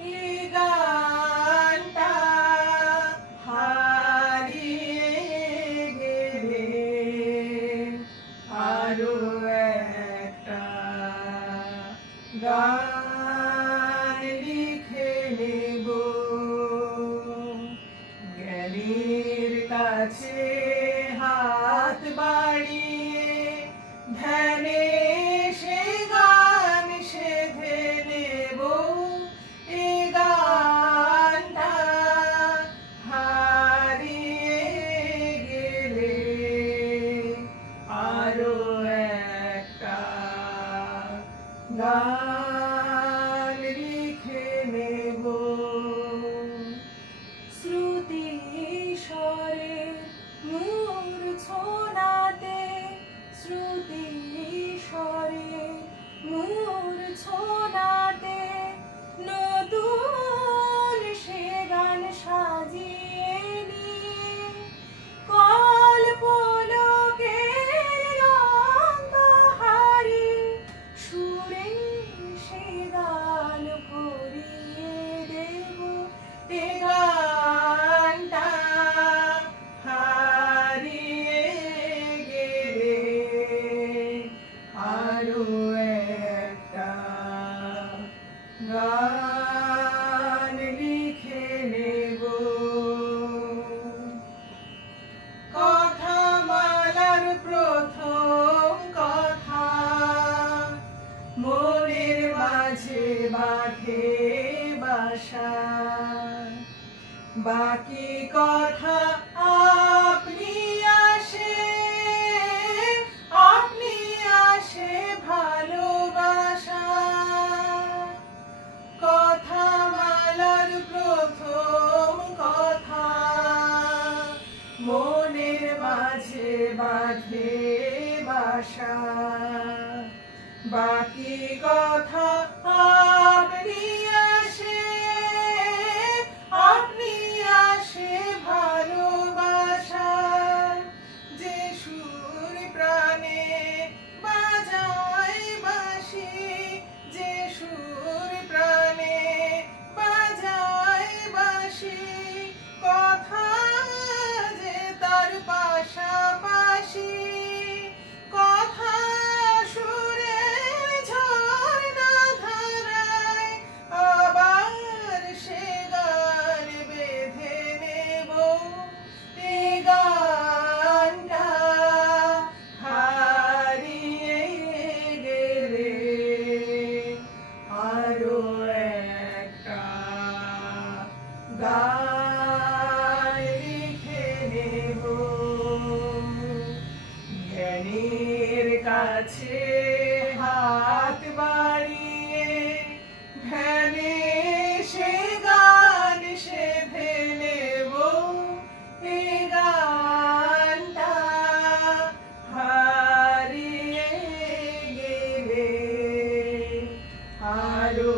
এই গানটা হারিয়ে গেলে আরো একটা গান লিখে নেব জ্ঞানীর কাছে হাত বাড়িয়ে ধ্যানে সে গান সেধে নেব এ গানটা হারিয়ে গেলে আরো একটা গান লিখে নেব শ্রুতি স্বরে মূর্ছনাতে শ্রুতি স্বরে মূর্ছনাতে নতুন সে গান সাজিয়ে নিয়ে কল্পলোকের রং বাহারি সুরে সে গান ভরিয়ে দেব এ গানটা হারিয়ে গেলে আরো একটা গান লিখে নেব কথামালার প্রথম কথা মনের মাঝে বাঁধে বাসা বাকি কথা আপনি আসে ভালোবাসা কথামালার প্রথম কথা মনের মাঝে বাঁধে বাসা বাকি কথা আপনি আসে ভালোবাসা যে সুর প্রাণে বাজায় বাঁশি যে সুর প্রাণে বাজায় বাঁশি কথা যে তার পাশাপাশি কথা সুরের ঝর্ণা ধারায় আবার সে গান বেঁধে নেব এ গানটা হারিয়ে গেলে আরো একটা গান লিখে নেব জ্ঞানীর কাছে হাত বাড়িয়ে ধ্যানে সে গান সেধে নেব এ গানটা হারিয়ে গেলে আরো